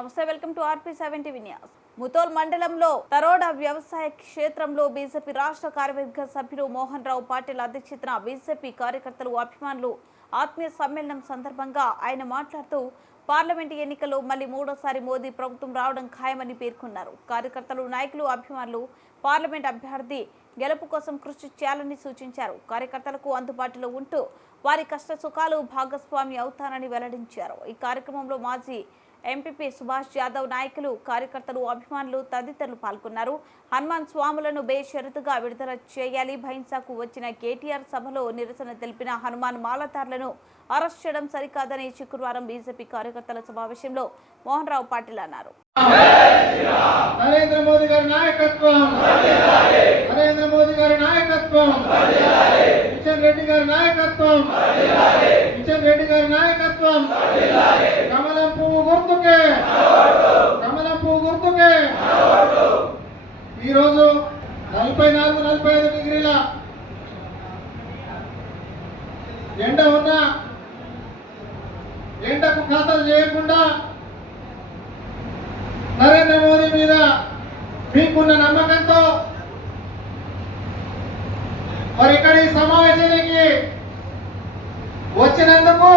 నమస్తే, welcome to RP7 TV news. Mudhol మండలంలో తరోడ వ్యవసాయ క్షేత్రంలో బీజేపీ రాష్ట్ర కార్యవర్గ సభ్యులు మోహన్ రావు పాటిల్ అధ్యక్షతన బీజేపీ కార్యకర్తలు అభిమానులు ఆత్మీయ సమ్మేళనం సందర్భంగా ఆయన మాట్లాడుతూ పార్లమెంట్ ఎన్నికల్లో మళ్లీ మూడోసారి మోదీ ప్రభుత్వం రావడం ఖాయమని పేర్కొన్నారు. కార్యకర్తలు, నాయకులు, అభిమానులు పార్లమెంట్ అభ్యర్థి గెలుపు కోసం కృషి చేయాలని సూచించారు. కార్యకర్తలకు అందుబాటులో ఉంటూ వారి కష్ట సుఖాలు భాగస్వామి అవుతానని వెల్లడించారు. ఈ కార్యక్రమంలో మాజీ ఎంపీపీ సుభాష్ యాదవ్, నాయకులు, కార్యకర్తలు, అభిమానులు తదితరులు పాల్గొన్నారు. హనుమాన్ స్వాములను బేషరతుగా విడుదల చేయాలి. భైంసాకు వచ్చిన కేటీఆర్ సభలో నిరసన తెలిపిన హనుమాన్ మాలదారులను అరెస్ట్ చేయడం సరికాదని శుక్రవారం బీజేపీ కార్యకర్తల సమావేశంలో మోహన్ రావు పాటిల్ అన్నారు. నరేంద్ర మోదీ గారి నాయకత్వం, నరేంద్ర మోదీ గారి నాయకత్వం, కిషన్ రెడ్డి గారి నాయకత్వం, కిషన్ రెడ్డి గారి నాయకత్వం, కమలం పువ్వు గుర్తుకే, కమలం పువ్వు గుర్తుకే. ఈరోజు 44-45 డిగ్రీల ఎండ ఉన్న ఎండకు ఖాతరు చేయకుండా నరేంద్ర మోదీ మీద మీకున్న నమ్మకంతో మరి ఇక్కడ ఈ సమావేశానికి వచ్చినందుకు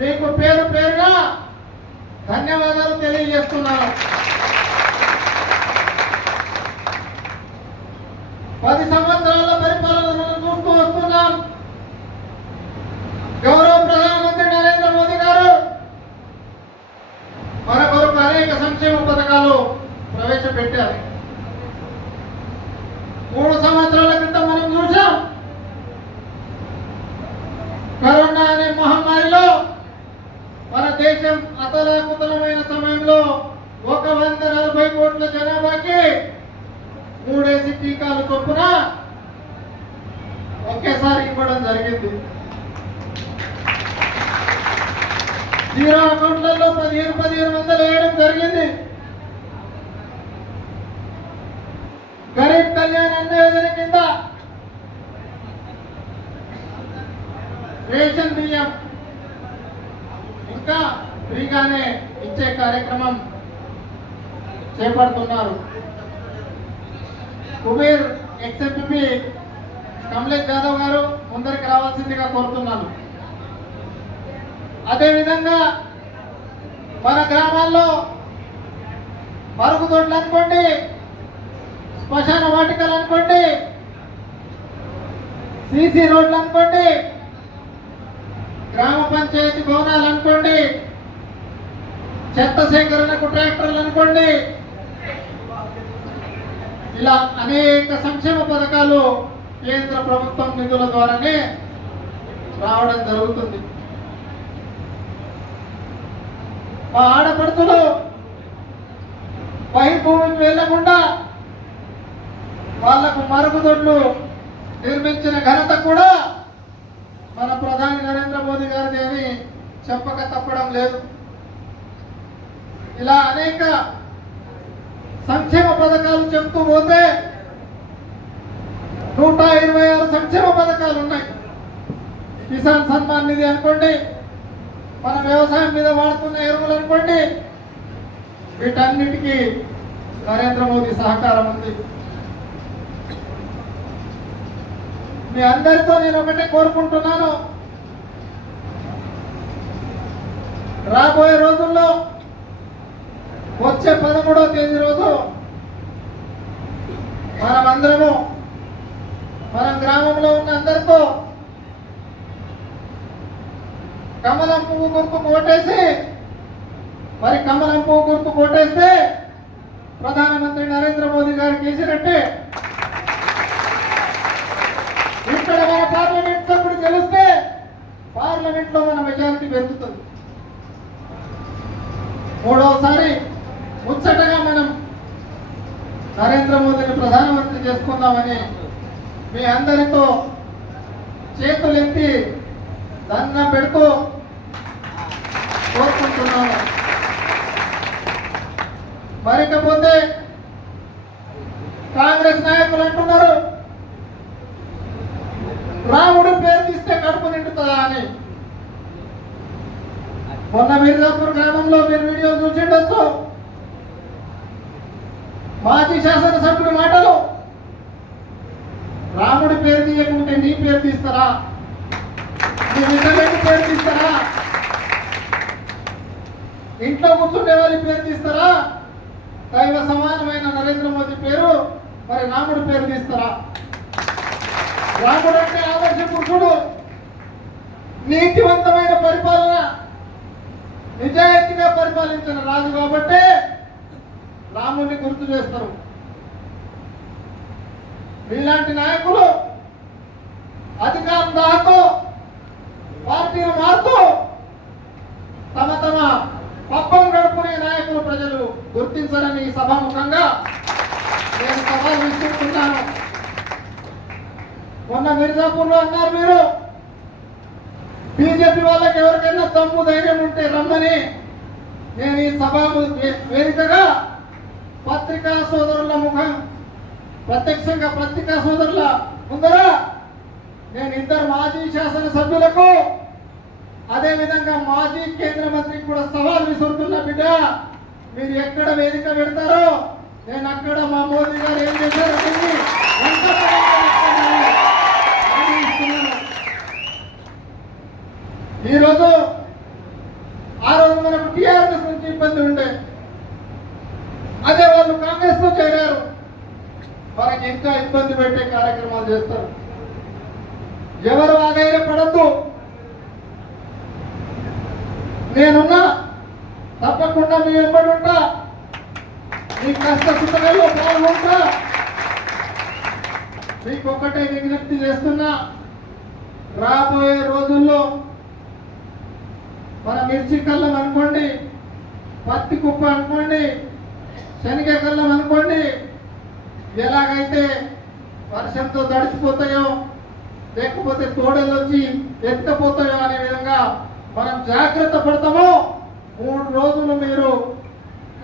మీకు పేరు పేరుగా ధన్యవాదాలు తెలియజేస్తున్నాను. 10 సంవత్సరాల పరిపాలనను చూస్తూ వస్తున్నాం. గౌరవ ప్రధానమంత్రి నరేంద్ర మోదీ గారు మన కొరకు అనేక సంక్షేమ పథకాలు ప్రవేశపెట్టారు. 3 సంవత్సరాల క్రితం మనం చూసాం, కరోనా అనే మహమ్మారిలో మన దేశం అతలాకుతలమైన సమయంలో 140 కోట్ల జనాభాకి 3 టీకాలు చొప్పున ఒకేసారి ఇవ్వడం జరిగింది. 0 అకౌంట్లలో 1500 వేయడం జరిగింది. గరీబ్ కళ్యాణ్ అన్న యోజన కింద రేషన్ బియ్యం ఇంకా ఫ్రీగానే ఇచ్చే కార్యక్రమం చేపడుతున్నారు. కుబేర్ ఎక్స్ఎంపీ కమలేష్ యాదవ్ గారు ముందరికి రావాల్సిందిగా కోరుతున్నాను. అదేవిధంగా మన గ్రామాల్లో మరుగుదొడ్లు అనుకోండి, శ్మశాన వాటికలు అనుకోండి, సీసీ రోడ్లు అనుకోండి, గ్రామ పంచాయతీ భవనాలు అనుకోండి, చెత్త సేకరణకు ట్రాక్టర్లు అనుకోండి, ఇలా అనేక సంక్షేమ పథకాలు కేంద్ర ప్రభుత్వం నిధుల ద్వారానే రావడం జరుగుతుంది. మా ఆడపడుచులు బహిర్భూమికి వెళ్లకుండా వాళ్లకు మరుగుదొడ్లు నిర్మించిన ఘనత కూడా మన ప్రధాని నరేంద్ర మోదీ గారిది అని చెప్పక తప్పడం లేదు. ఇలా అనేక సంక్షేమ పథకాలు చెప్తూ పోతే 126 సంక్షేమ పథకాలు ఉన్నాయి. కిసాన్ సన్మాన్ నిధి అనుకోండి, మన వ్యవసాయం మీద వాడుతున్న ఎరువులు అనుకోండి, వీటన్నిటికీ నరేంద్ర మోదీ సహకారం ఉంది. మీ అందరితో నేను ఒకటే కోరుకుంటున్నాను, రాబోయే రోజుల్లో వచ్చే 13వ తేదీ రోజు మనమందరము మన గ్రామంలో ఉన్న అందరితో కమలం పువ్వు గుర్తుకు ఓటేసి, మరి కమలం పువ్వు గుర్తుకు ఓటేస్తే ప్రధానమంత్రి నరేంద్ర మోదీ గారికి వేసినట్టే. ఇక్కడ మన పార్లమెంట్ సభ్యుడు గెలిస్తే పార్లమెంట్ లో మన మెజారిటీ పెరుగుతుంది. 3వసారి ముచ్చటగా మనం నరేంద్ర మోదీని ప్రధానమంత్రి చేసుకుందామని మీ అందరితో చేతులెత్తి దండం పెడుతూ కోరుకుంటున్నాను. మరికపోతే కాంగ్రెస్ నాయకులు అంటున్నారు, రాముడు పేరు తీస్తే కడుపు నిండుతుందా అని. మొన్న మిర్జాపూర్ గ్రామంలో మీరు వీడియో చూసిండొచ్చు. మాజీ శాసనసభ్యుడి మాటలు, రాముడి పేరు తీయకుంటే నీ పేరు తీస్తారా, నీ విధంగా పేరు తీస్తారా, ఇంట్లో కూర్చుండే వారి పేరు తీస్తారా, దైవ సమానమైన నరేంద్ర మోదీ పేరు మరి రాముడి పేరు తీస్తారా? రాముడు అంటే ఆదర్శ పురుషుడు, నీతివంతమైన పరిపాలన, నిజాయితీగా పరిపాలించిన రాజు కాబట్టి రాముడిని గుర్తు చేస్తారు. మీలాంటి నాయకులు అధికారం దాహంతో పార్టీలు మారుతూ తమ తమ పబ్బం గడుపునే నాయకులు ప్రజలు గుర్తించాలని ఈ సభాముఖంగా నేను సవాల్ విసురుతున్నాను. మొన్న మిర్జాపూర్లో అన్నారు మీరు, బీజేపీ వాళ్ళకి ఎవరికైనా దమ్ము ధైర్యం ఉంటే రమ్మని. నేను ఈ సభ వేదికగా పత్రికా సోదరుల ప్రత్యక్షంగా పత్రికా సోదరుల ముందర నేను ఇద్దరు మాజీ శాసనసభ్యులకు అదేవిధంగా మాజీ కేంద్ర మంత్రికి కూడా సవాల్ విసురుతున్న. బిడ్డ, మీరు ఎక్కడ వేదిక పెడతారో నేను అక్కడ మా మోదీ గారు ఏం చేశారో ఈరోజు ఆ రోజు మనకు టీఆర్ఎస్ నుంచి ఇబ్బంది ఉండే, అదే వాళ్ళు కాంగ్రెస్ లో చేరారు, మనకి ఇంకా ఇబ్బంది పెట్టే కార్యక్రమాలు చేస్తారు. ఎవరు ఆగైనా పడద్దు, నేనున్నా, తప్పకుండా మీ వెంబడి ఉంటా, మీ కష్ట సుఖాల్లో పాల్గొంటా. మీకు ఒక్కటే విజ్ఞప్తి చేస్తున్నా, రాబోయే రోజుల్లో మన మిర్చి కళ్ళం అనుకోండి, పత్తి కుప్ప అనుకోండి, శనగ కళ్ళం అనుకోండి, ఎలాగైతే వర్షంతో తడిచిపోతాయో లేకపోతే తోడలు వచ్చి ఎత్తపోతాయో అనే విధంగా మనం జాగ్రత్త పడతామో 3 రోజులు మీరు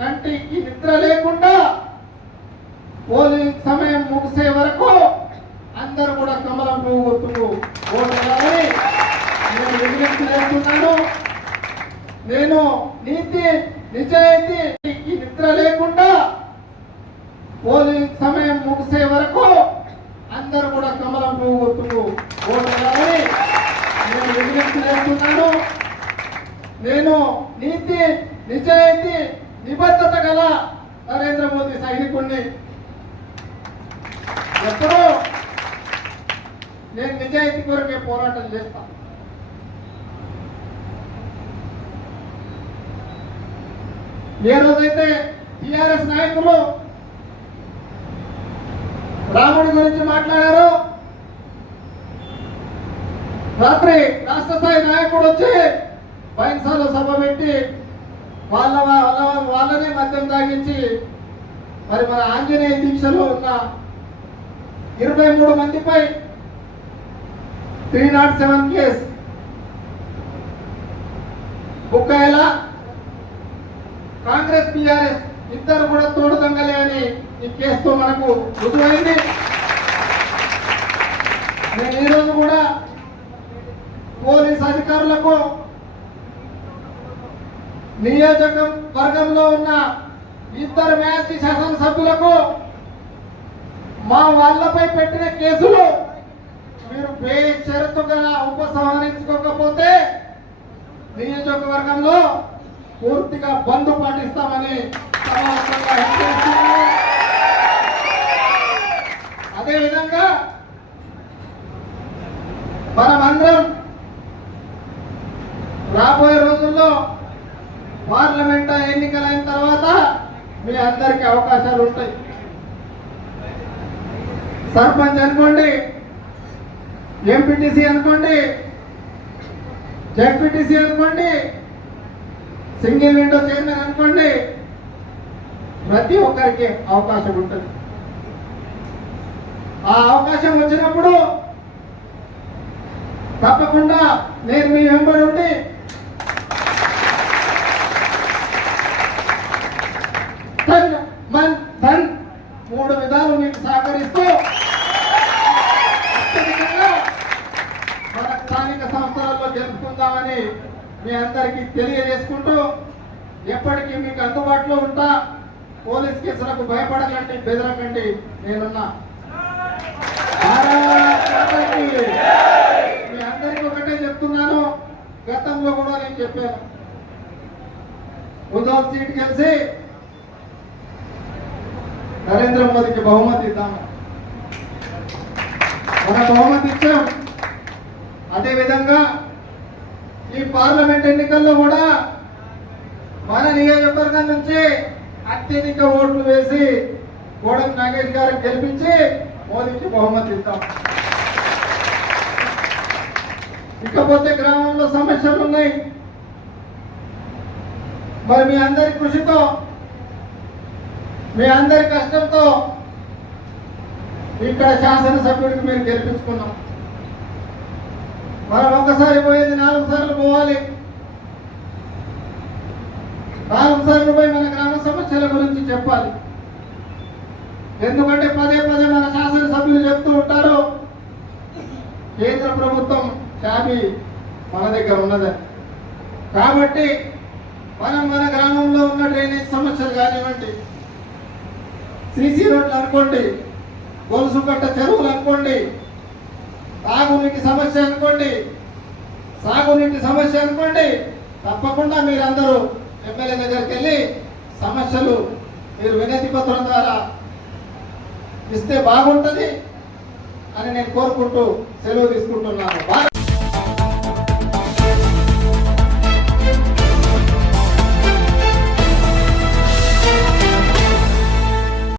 కంటికి నిద్ర లేకుండా పోలింగ్ సమయం ముగిసే వరకు అందరూ కూడా కమలం పువ్వు గుర్తుకు ఓటు వేయాలని నేను విజ్ఞప్తి చేస్తున్నాను. నేను నీతి నిజాయితీకి నిద్ర లేకుండా పోలింగ్ సమయం ముగిసే వరకు అందరూ కూడా కమలం పువ్వు గుర్తుకు ఓటు వేయాలని నేను విజ్ఞప్తి చేస్తున్నాను. నేను నీతి నిజాయితీ నిబద్ధత గల నరేంద్ర మోదీ సైనికుణ్ణి. ఎప్పుడూ నేను నిజాయితీ కొరకే పోరాటం చేస్తాను. ఏ రోజైతే టిఆర్ఎస్ నాయకులు రాముడి గురించి మాట్లాడారో, రాత్రి రాష్ట్ర స్థాయి నాయకుడు వచ్చి బైన్సాలో సభ పెట్టి వాళ్ళనే మద్యం తాగించి మరి మన ఆంజనేయ దీక్షలో ఉన్న 23 మందిపై 307 కేసు బుక్ అయ్యేలా కాంగ్రెస్ టీఆర్ఎస్ ఇద్దరు కూడా తోడు దొంగలే అని ఈ కేసుతో మనకు రుజువైంది. నేను ఈరోజు కూడా పోలీస్ అధికారులకు, నియోజకవర్గంలో ఉన్న ఇద్దరు మాజీ శాసనసభ్యులకు మా వాళ్ళపై పెట్టిన కేసులు మీరు బేషరతుగా ఉపసంహరించుకోకపోతే నియోజకవర్గంలో పూర్తిగా బంద్ పాటిస్తామని సమావేశంగా హెచ్చరిస్తున్నాను. అదేవిధంగా మనమందరం రాబోయే రోజుల్లో పార్లమెంట్ ఎన్నికలైన తర్వాత మీ అందరికీ అవకాశాలు ఉంటాయి. సర్పంచ్ అనుకోండి, ఎంపీటీసీ అనుకోండి, జెడ్పీటీసీ అనుకోండి, సింగిల్ విండో చైర్మన్ అనుకోండి, ప్రతి ఒక్కరికి అవకాశం ఉంటుంది. ఆ అవకాశం వచ్చినప్పుడు తప్పకుండా నేను మీ వెంబడి ఉండి ధన్ 3 విధాలు మీకు సహకరిస్తూ అత్యధికంగా మన స్థానిక సంస్థలలో జరుపుకుందామని మీ అందరికీ తెలియజేసుకుంటూ ఎప్పటికీ మీకు అందుబాటులో ఉంటా. పోలీస్ కేసులకు భయపడకండి, బెదరకండి, నేనున్నా. మీ అందరికీ ఒకటే చెప్తున్నాను, గతంలో కూడా నేను చెప్పాను, ఉదయం సీట్ గెలిచి నరేంద్ర మోదీకి బహుమతి ఇద్దాము. మన బహుమతి ఇచ్చాం. అదేవిధంగా ఈ పార్లమెంట్ ఎన్నికల్లో కూడా మన నియోజకవర్గం నుంచి అత్యధిక ఓట్లు వేసి కోడం నాగేష్ గారికి గెలిపించి మోదీకి బహుమతి ఇద్దాం. ఇకపోతే గ్రామంలో సమస్యలు ఉన్నాయి. మరి మీ అందరి కృషితో, మీ అందరి కష్టంతో ఇక్కడ శాసనసభ్యుడికి మీరు గెలిపించుకున్నాం. మనం ఒకసారి పోయేది 4 సార్లు పోవాలి. 4 సార్లు పోయి మన గ్రామ సమస్యల గురించి చెప్పాలి. ఎందుకంటే పదే పదే మన శాసనసభ్యులు చెప్తూ ఉంటారు, కేంద్ర ప్రభుత్వం చాబీ మన దగ్గర ఉన్నదని. కాబట్టి మనం మన గ్రామంలో ఉన్న డ్రైనేజ్ సమస్యలు కానివ్వండి, సీసీ రోడ్లు అనుకోండి, గొలుసు కట్ట చెరువులు అనుకోండి, తాగునీటి సమస్య అనుకోండి, సాగునీటి సమస్య అనుకోండి, తప్పకుండా మీరందరూ ఎమ్మెల్యే దగ్గరికి వెళ్ళి సమస్యలు మీరు వినతి పత్రం ద్వారా ఇస్తే బాగుంటుంది అని నేను కోరుకుంటూ సెలవు తీసుకుంటున్నాను.